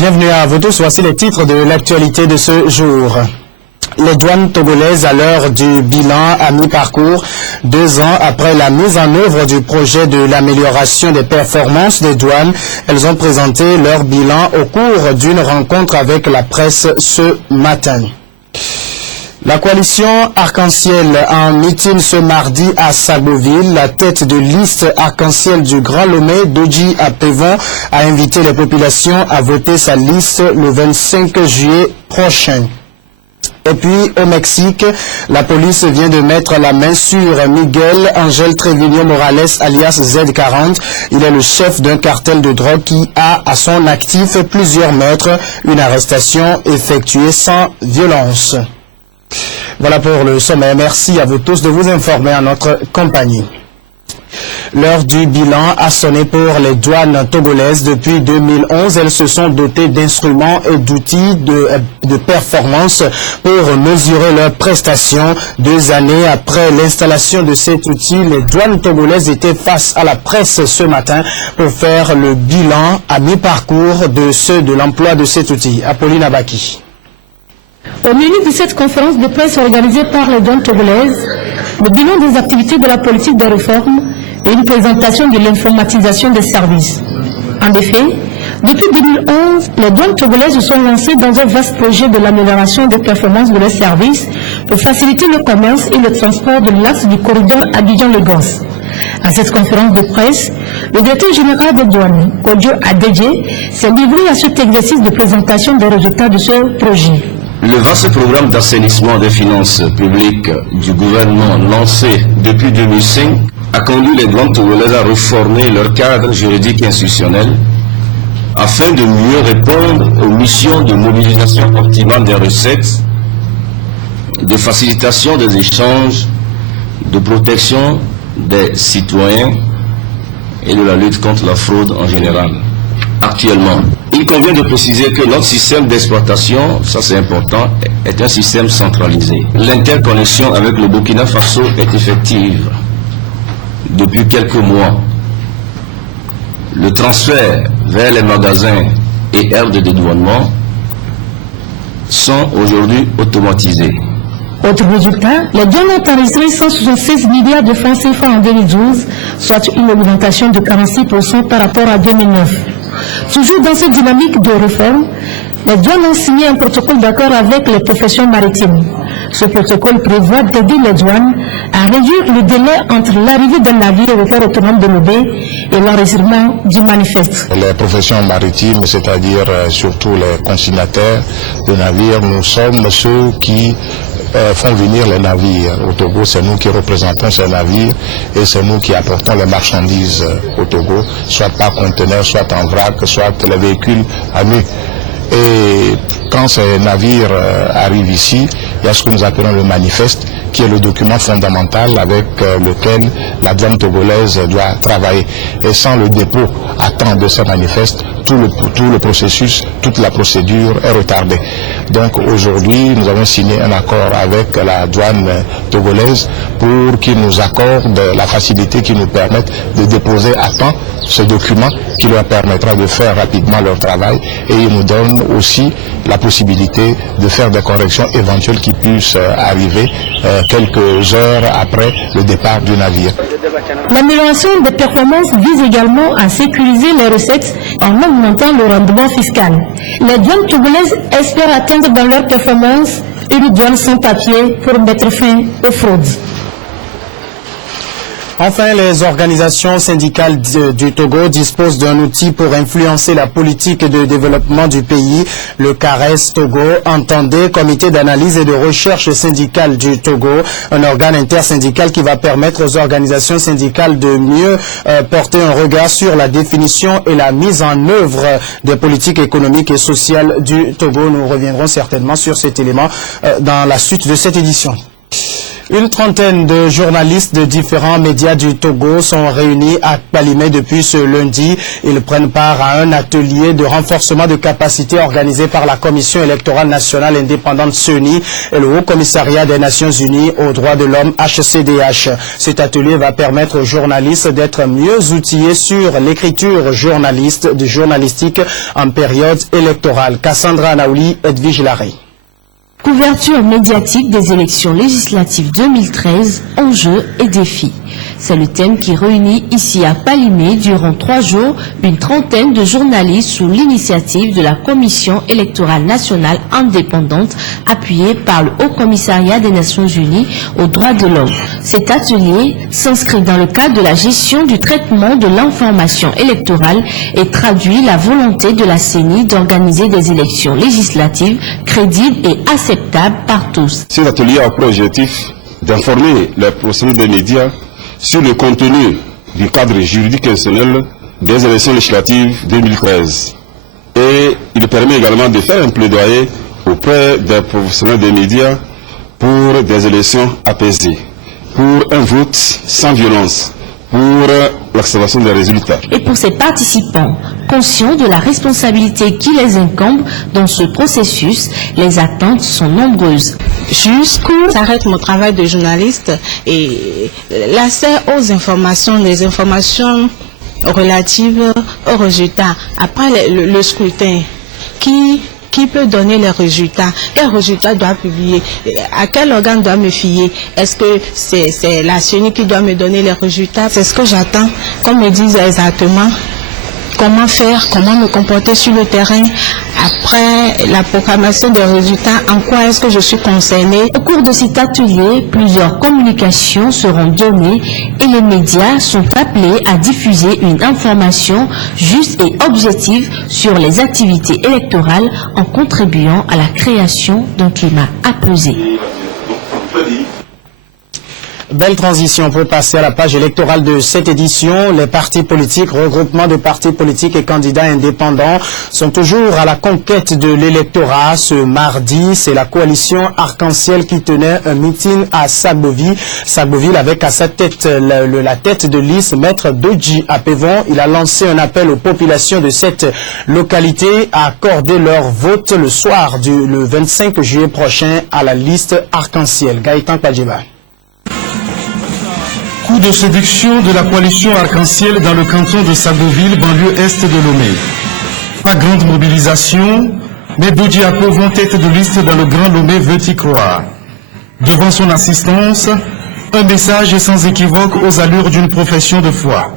Bienvenue à vous tous, voici les titres de l'actualité de ce jour. Les douanes togolaises à l'heure du bilan à mi-parcours, 2 ans après la mise en œuvre du projet de l'amélioration des performances des douanes, elles ont présenté leur bilan au cours d'une rencontre avec la presse ce matin. La coalition Arc-en-Ciel en meeting ce mardi à Sagoville. La tête de liste Arc-en-Ciel du Grand Lomé, Doji Apevon, a invité les populations à voter sa liste le 25 juillet prochain. Et puis, au Mexique, la police vient de mettre la main sur Miguel Angel Treviño Morales, alias Z40. Il est le chef d'un cartel de drogue qui a à son actif plusieurs meurtres. Une arrestation effectuée sans violence. Voilà pour le sommet. Merci à vous tous de vous informer en notre compagnie. L'heure du bilan a sonné pour les douanes togolaises. Depuis 2011, elles se sont dotées d'instruments et d'outils de performance pour mesurer leurs prestations. 2 années après l'installation de cet outil, les douanes togolaises étaient face à la presse ce matin pour faire le bilan à mi-parcours de l'emploi de cet outil. Apolline Abaki. Au menu de cette conférence de presse organisée par les douanes togolaises, le bilan des activités de la politique de réforme et une présentation de l'informatisation des services. En effet, depuis 2011, les douanes togolaises se sont lancées dans un vaste projet de l'amélioration des performances de leurs services pour faciliter le commerce et le transport de l'axe du corridor Abidjan-Lagos. À cette conférence de presse, le directeur général des douanes, Kodjo Adedje, s'est livré à cet exercice de présentation des résultats de ce projet. Le vaste programme d'assainissement des finances publiques du gouvernement lancé depuis 2005 a conduit les douanes togolaises à réformer leur cadre juridique et institutionnel afin de mieux répondre aux missions de mobilisation optimale des recettes, de facilitation des échanges, de protection des citoyens et de la lutte contre la fraude en général. Actuellement, il convient de préciser que notre système d'exploitation, ça c'est important, est un système centralisé. L'interconnexion avec le Burkina Faso est effective depuis quelques mois. Le transfert vers les magasins et aires de dédouanement sont aujourd'hui automatisés. Autre résultat, les douanes ont enregistré 176 milliards de francs CFA en 2012, soit une augmentation de 46% par rapport à 2009. Toujours dans cette dynamique de réforme, les douanes ont signé un protocole d'accord avec les professions maritimes. Ce protocole prévoit d'aider les douanes à réduire le délai entre l'arrivée d'un navire au port autonome de Lobé et l'enregistrement du manifeste. Les professions maritimes, c'est-à-dire surtout les consignataires de navires, nous sommes ceux qui font venir les navires. Au Togo, c'est nous qui représentons ces navires et c'est nous qui apportons les marchandises au Togo, soit par conteneur, soit en vrac, soit les véhicules à nu. Et quand ces navires arrivent ici, il y a ce que nous appelons le manifeste, qui est le document fondamental avec lequel la douane togolaise doit travailler. Et sans le dépôt à temps de ce manifeste, tout le processus, toute la procédure est retardée. Donc aujourd'hui, nous avons signé un accord avec la douane togolaise pour qu'ils nous accordent la facilité qui nous permette de déposer à temps ce document qui leur permettra de faire rapidement leur travail, et ils nous donnent aussi la possibilité de faire des corrections éventuelles qui puissent arriver quelques heures après le départ du navire. L'amélioration des performances vise également à sécuriser les recettes en augmentant le rendement fiscal. Les douanes togolaises espèrent atteindre dans leurs performances une douane sans papier pour mettre fin aux fraudes. Enfin, les organisations syndicales du Togo disposent d'un outil pour influencer la politique de développement du pays. Le CARES Togo entendait Comité d'analyse et de recherche syndicale du Togo, un organe intersyndical qui va permettre aux organisations syndicales de mieux porter un regard sur la définition et la mise en œuvre des politiques économiques et sociales du Togo. Nous reviendrons certainement sur cet élément dans la suite de cette édition. Une trentaine de journalistes de différents médias du Togo sont réunis à Kpalimé depuis ce lundi. Ils prennent part à un atelier de renforcement de capacité organisé par la Commission électorale nationale indépendante CENI et le Haut Commissariat des Nations Unies aux droits de l'homme HCDH. Cet atelier va permettre aux journalistes d'être mieux outillés sur l'écriture journalistique en période électorale. Cassandra Naouli, Edwige Larrey. Couverture médiatique des élections législatives 2013, enjeux et défis. C'est le thème qui réunit ici à Kpalimé durant 3 jours une trentaine de journalistes sous l'initiative de la Commission électorale nationale indépendante appuyée par le Haut Commissariat des Nations Unies aux droits de l'homme. Cet atelier s'inscrit dans le cadre de la gestion du traitement de l'information électorale et traduit la volonté de la CENI d'organiser des élections législatives crédibles et acceptables par tous. Cet atelier a pour objectif d'informer les professionnels des médias sur le contenu du cadre juridique institutionnel des élections législatives 2013. Et il permet également de faire un plaidoyer auprès des professionnels des médias pour des élections apaisées, pour un vote sans violence, pour l'acceptation des résultats. Et pour ces participants, conscients de la responsabilité qui les incombe dans ce processus, les attentes sont nombreuses. Jusqu'où s'arrête mon travail de journaliste et l'accès aux informations, les informations relatives aux résultats. Après le scrutin, qui peut donner les résultats? Quels résultats doit publier? À quel organe doit me fier? Est-ce que c'est la CENI qui doit me donner les résultats? C'est ce que j'attends, qu'on me dise exactement comment faire, comment me comporter sur le terrain. Après la proclamation des résultats, en quoi est-ce que je suis concernée? Au cours de cet atelier, plusieurs communications seront données et les médias sont appelés à diffuser une information juste et objective sur les activités électorales en contribuant à la création d'un climat apaisé. Belle transition pour passer à la page électorale de cette édition. Les partis politiques, regroupements de partis politiques et candidats indépendants sont toujours à la conquête de l'électorat. Ce mardi, c'est la coalition Arc-en-Ciel qui tenait un meeting à Sagboville avec à sa tête la tête de liste, Maître Doji Apevon. Il a lancé un appel aux populations de cette localité à accorder leur vote le soir le 25 juillet prochain à la liste Arc-en-Ciel. Gaëtan Padjeba. Coup de séduction de la coalition Arc-en-Ciel dans le canton de Sagboville, banlieue est de Lomé. Pas grande mobilisation, mais Doji Apevon, tête de liste dans le Grand Lomé, veut y croire. Devant son assistance, un message sans équivoque aux allures d'une profession de foi.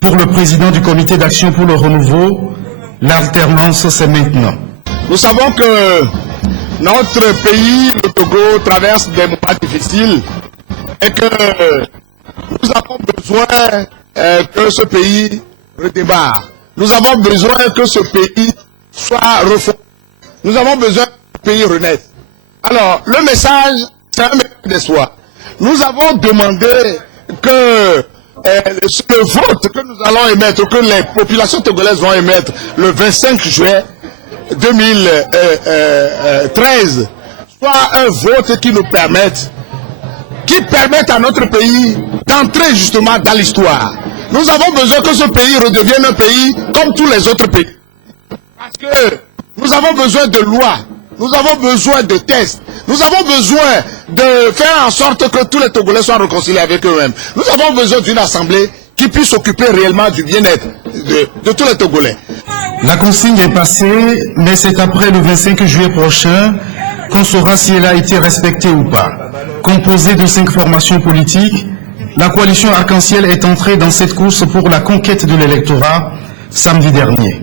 Pour le président du comité d'action pour le renouveau, l'alternance c'est maintenant. Nous savons que notre pays, le Togo, traverse des moments difficiles et que nous avons besoin que ce pays redémarre. Nous avons besoin que ce pays soit refondé. Nous avons besoin que ce pays renaisse. Alors, le message, c'est un message d'espoir. Nous avons demandé que le vote que nous allons émettre, que les populations togolaises vont émettre le 25 juillet 2013, soit un vote qui nous permette à notre pays d'entrer justement dans l'histoire. Nous avons besoin que ce pays redevienne un pays comme tous les autres pays. Parce que nous avons besoin de lois, nous avons besoin de tests, nous avons besoin de faire en sorte que tous les Togolais soient réconciliés avec eux-mêmes. Nous avons besoin d'une assemblée qui puisse s'occuper réellement du bien-être de tous les Togolais. La consigne est passée, mais c'est après le 25 juillet prochain qu'on saura si elle a été respectée ou pas. Composée de 5 formations politiques, la coalition Arc-en-Ciel est entrée dans cette course pour la conquête de l'électorat samedi dernier.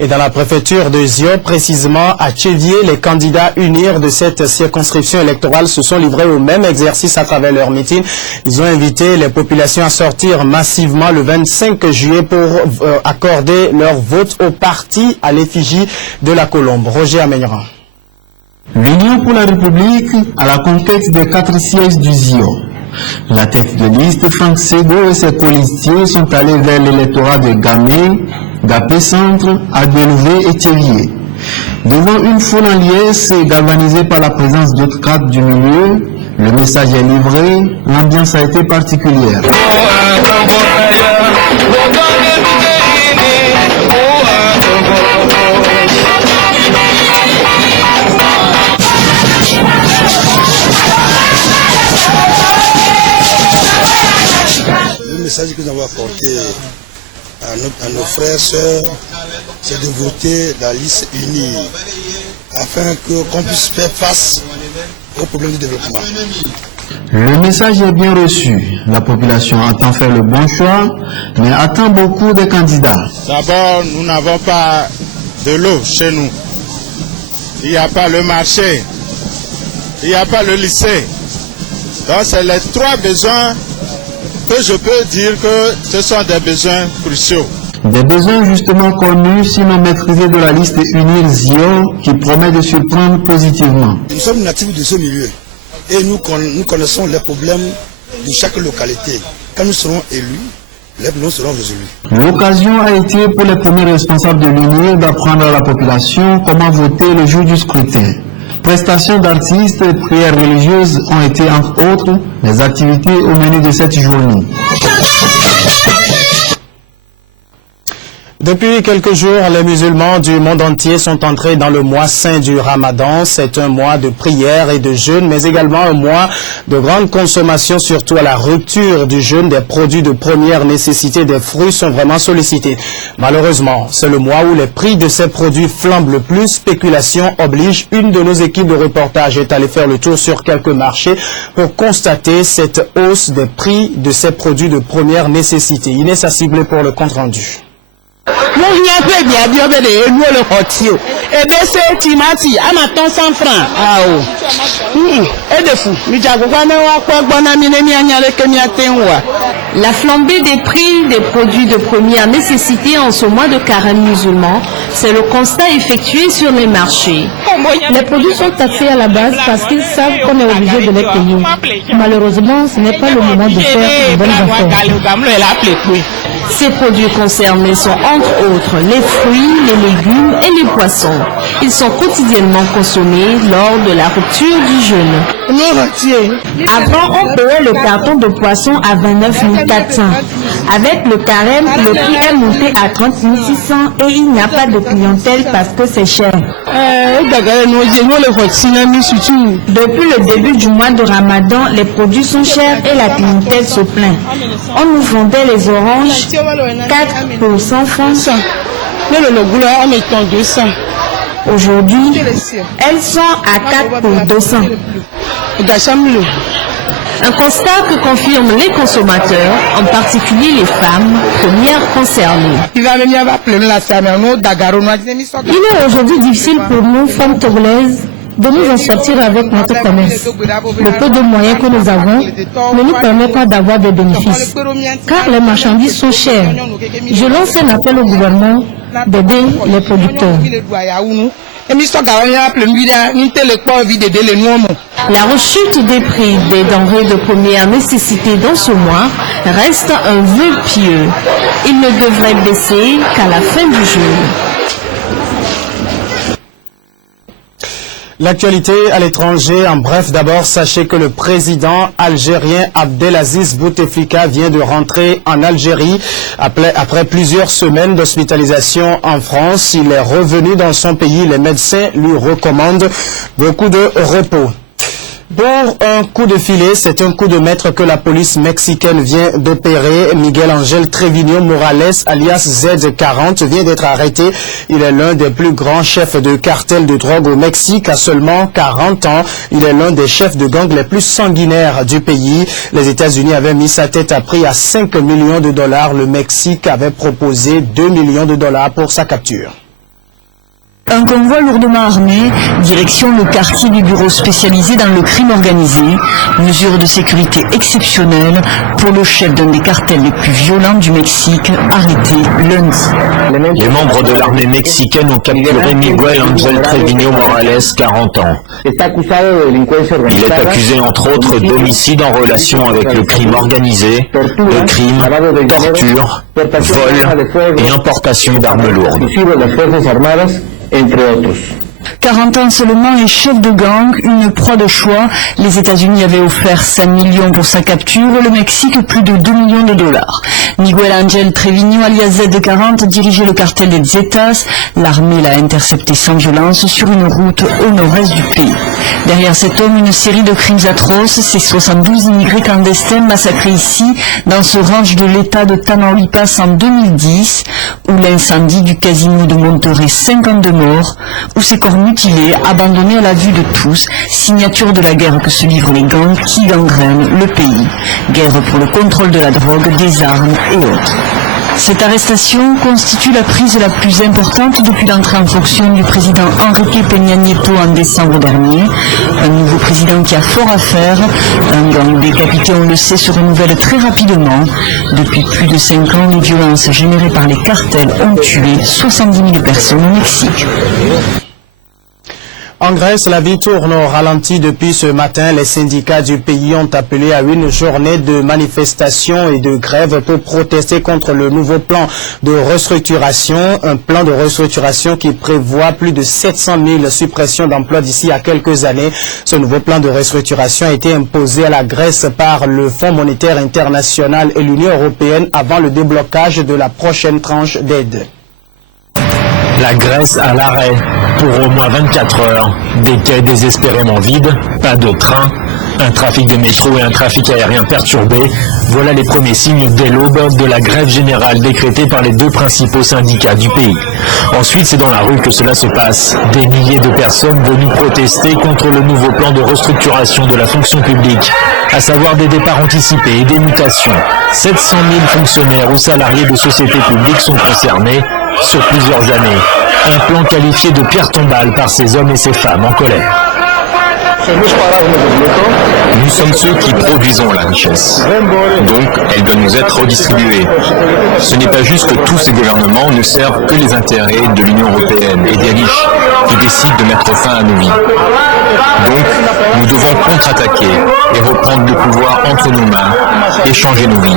Et dans la préfecture de Zio, précisément à Tchévier, les candidats UNIR de cette circonscription électorale se sont livrés au même exercice à travers leur meeting. Ils ont invité les populations à sortir massivement le 25 juillet pour accorder leur vote au parti à l'effigie de la Colombe. Roger Améniran. L'Union pour la République à la conquête des 4 sièges du Zio. La tête de liste, Franck Sego et ses colistiers sont allés vers l'électorat de Gamé, Gapé Centre, Adelouvé et Thélier. Devant une foule en liesse et galvanisée par la présence d'autres cadres du milieu, le message est livré, l'ambiance a été particulière. Le message que nous avons apporté à nos frères et sœurs, c'est de voter la liste unie afin qu'on puisse faire face aux problèmes du développement. Le message est bien reçu. La population entend faire le bon choix, mais attend beaucoup des candidats. D'abord, nous n'avons pas de l'eau chez nous. Il n'y a pas le marché. Il n'y a pas le lycée. Donc, c'est les trois besoins que je peux dire que ce sont des besoins cruciaux. Des besoins justement connus, sinon maîtrisés de la liste unie ZIO, qui promet de surprendre positivement. Nous sommes natifs de ce milieu et nous connaissons les problèmes de chaque localité. Quand nous serons élus, les problèmes seront résolus. L'occasion a été pour les premiers responsables de l'UNIR d'apprendre à la population comment voter le jour du scrutin. Prestations d'artistes et prières religieuses ont été entre autres les activités au menu de cette journée. Depuis quelques jours, les musulmans du monde entier sont entrés dans le mois saint du Ramadan. C'est un mois de prière et de jeûne, mais également un mois de grande consommation, surtout à la rupture du jeûne. Des produits de première nécessité, des fruits sont vraiment sollicités. Malheureusement, c'est le mois où les prix de ces produits flambent le plus. Spéculation oblige. Une de nos équipes de reportage est allée faire le tour sur quelques marchés pour constater cette hausse des prix de ces produits de première nécessité. Inès a ciblé pour le compte rendu. La flambée des prix des produits de première nécessité en ce mois de carême musulman, c'est le constat effectué sur les marchés. Les produits sont taxés à la base parce qu'ils savent qu'on est obligé de les payer. Malheureusement, ce n'est pas le moment de faire de bonnes affaires. Ces produits concernés sont entre autres les fruits, les légumes et les poissons. Ils sont quotidiennement consommés lors de la rupture du jeûne. Avant, on payait le carton de poisson à 29 400. Avec le carême, le prix est monté à 30 600 et il n'y a pas de clientèle parce que c'est cher. Depuis le début du mois de Ramadan, les produits sont chers et la clientèle se plaint. On nous vendait les oranges 4 pour 100 francs. Aujourd'hui, elles sont à 4 pour 200. Un constat que confirment les consommateurs, en particulier les femmes, premières concernées. Il est aujourd'hui difficile pour nous, femmes togolaises, de nous en sortir avec notre commerce. Le peu de moyens que nous avons ne nous permet pas d'avoir des bénéfices, car les marchandises sont chères. Je lance un appel au gouvernement d'aider les producteurs. La rechute des prix des denrées de première nécessité dans ce mois reste un vœu pieux. Il ne devrait baisser qu'à la fin du jeûne. L'actualité à l'étranger, en bref, d'abord, sachez que le président algérien Abdelaziz Bouteflika vient de rentrer en Algérie après plusieurs semaines d'hospitalisation en France. Il est revenu dans son pays. Les médecins lui recommandent beaucoup de repos. Pour un coup de filet, c'est un coup de maître que la police mexicaine vient d'opérer. Miguel Angel Trevino Morales, alias Z40, vient d'être arrêté. Il est l'un des plus grands chefs de cartel de drogue au Mexique. À seulement 40 ans, il est l'un des chefs de gang les plus sanguinaires du pays. Les États-Unis avaient mis sa tête à prix à 5 millions de dollars. Le Mexique avait proposé 2 millions de dollars pour sa capture. Un convoi lourdement armé, direction le quartier du bureau spécialisé dans le crime organisé, mesure de sécurité exceptionnelle pour le chef d'un des cartels les plus violents du Mexique, arrêté lundi. Les membres de l'armée mexicaine ont capturé Miguel Angel Trevino Morales, 40 ans. Il est accusé entre autres d'homicide en relation avec le crime organisé, de crime, torture, vol et importation d'armes lourdes. Entre otros. 40 ans seulement et chef de gang, une proie de choix. Les États-Unis avaient offert 5 millions pour sa capture, le Mexique plus de 2 millions de dollars. Miguel Ángel Treviño, alias Z40, dirigeait le cartel des Zetas. L'armée l'a intercepté sans violence sur une route au nord-est du pays. Derrière cet homme, une série de crimes atroces, ces 72 immigrés clandestins massacrés ici, dans ce ranch de l'État de Tamaulipas en 2010, où l'incendie du casino de Monterrey, 52 morts, où ces corps mutilés, abandonnés à la vue de tous, signature de la guerre que se livrent les gangs qui gangrènent le pays. Guerre pour le contrôle de la drogue, des armes et autres. Cette arrestation constitue la prise la plus importante depuis l'entrée en fonction du président Enrique Peña Nieto en décembre dernier. Un nouveau président qui a fort à faire. Un gang décapité, on le sait, se renouvelle très rapidement. Depuis plus de 5 ans, les violences générées par les cartels ont tué 70 000 personnes au Mexique. En Grèce, la vie tourne au ralenti depuis ce matin. Les syndicats du pays ont appelé à une journée de manifestation et de grève pour protester contre le nouveau plan de restructuration. Un plan de restructuration qui prévoit plus de 700 000 suppressions d'emplois d'ici à quelques années. Ce nouveau plan de restructuration a été imposé à la Grèce par le Fonds monétaire international et l'Union européenne avant le déblocage de la prochaine tranche d'aide. La Grèce à l'arrêt pour au moins 24 heures. Des quais désespérément vides, pas de train, un trafic de métro et un trafic aérien perturbé. Voilà les premiers signes dès l'aube de la grève générale décrétée par les deux principaux syndicats du pays. Ensuite, c'est dans la rue que cela se passe. Des milliers de personnes venues protester contre le nouveau plan de restructuration de la fonction publique, à savoir des départs anticipés et des mutations. 700 000 fonctionnaires ou salariés de sociétés publiques sont concernés sur plusieurs années. Un plan qualifié de pierre tombale par ces hommes et ces femmes en colère. Nous sommes ceux qui produisons la richesse. Donc, elle doit nous être redistribuée. Ce n'est pas juste que tous ces gouvernements ne servent que les intérêts de l'Union européenne et des riches qui décident de mettre fin à nos vies. Donc, nous devons contre-attaquer et reprendre le pouvoir entre nos mains et changer nos vies.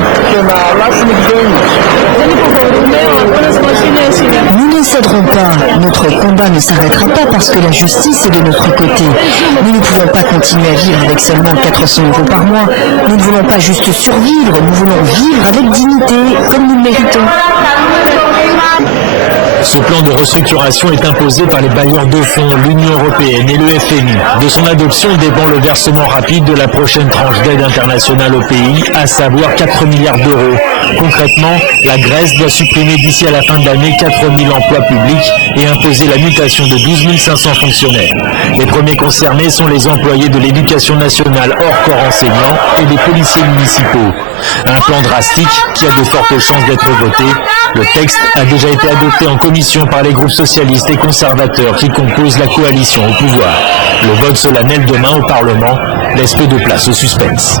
Nous ne céderons pas. Notre combat ne s'arrêtera pas parce que la justice est de notre côté. Nous ne pouvons pas continuer à vivre avec seulement 400 € par mois. Nous ne voulons pas juste survivre, nous voulons vivre avec dignité, comme nous le méritons. Ce plan de restructuration est imposé par les bailleurs de fonds, l'Union européenne et le FMI. De son adoption dépend le versement rapide de la prochaine tranche d'aide internationale au pays, à savoir 4 milliards d'euros. Concrètement, la Grèce doit supprimer d'ici à la fin de l'année 4 000 emplois publics et imposer la mutation de 12 500 fonctionnaires. Les premiers concernés sont les employés de l'éducation nationale hors corps enseignant et les policiers municipaux. Un plan drastique qui a de fortes chances d'être voté. Le texte a déjà été adopté en commission par les groupes socialistes et conservateurs qui composent la coalition au pouvoir. Le vote solennel demain au Parlement laisse peu de place au suspense.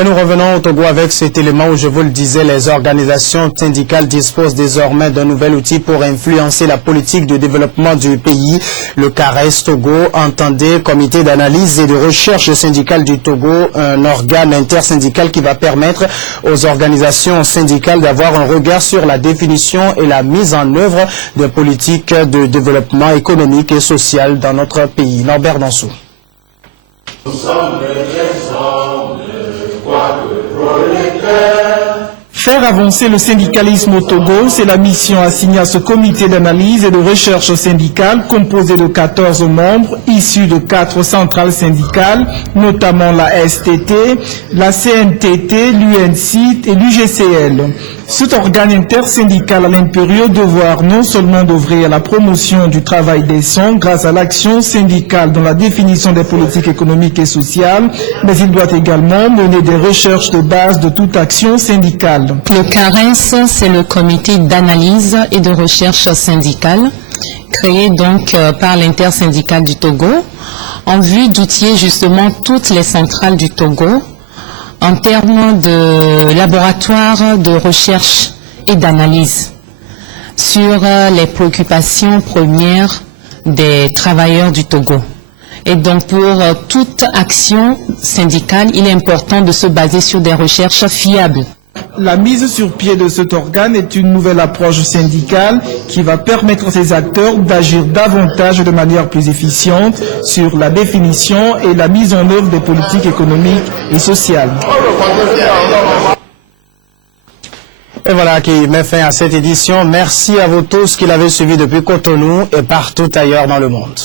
Et nous revenons au Togo avec cet élément où je vous le disais, les organisations syndicales disposent désormais d'un nouvel outil pour influencer la politique de développement du pays. Le CARES Togo entendait Comité d'analyse et de recherche syndicale du Togo, un organe intersyndical qui va permettre aux organisations syndicales d'avoir un regard sur la définition et la mise en œuvre de politiques de développement économique et social dans notre pays. Norbert Dansou. Faire avancer le syndicalisme au Togo, c'est la mission assignée à ce comité d'analyse et de recherche syndicale composé de 14 membres issus de 4 centrales syndicales, notamment la STT, la CNTT, l'UNCIT et l'UGCL. Cet organe intersyndical a l'impérieux devoir non seulement d'œuvrer à la promotion du travail décent grâce à l'action syndicale dans la définition des politiques économiques et sociales, mais il doit également mener des recherches de base de toute action syndicale. Le CARES, c'est le comité d'analyse et de recherche syndicale, créé donc par l'intersyndicale du Togo, en vue d'outiller justement toutes les centrales du Togo, en termes de laboratoire de recherche et d'analyse sur les préoccupations premières des travailleurs du Togo. Et donc pour toute action syndicale, il est important de se baser sur des recherches fiables. La mise sur pied de cet organe est une nouvelle approche syndicale qui va permettre à ces acteurs d'agir davantage de manière plus efficiente sur la définition et la mise en œuvre des politiques économiques et sociales. Et voilà qui met fin à cette édition. Merci à vous tous qui l'avez suivi depuis Cotonou et partout ailleurs dans le monde.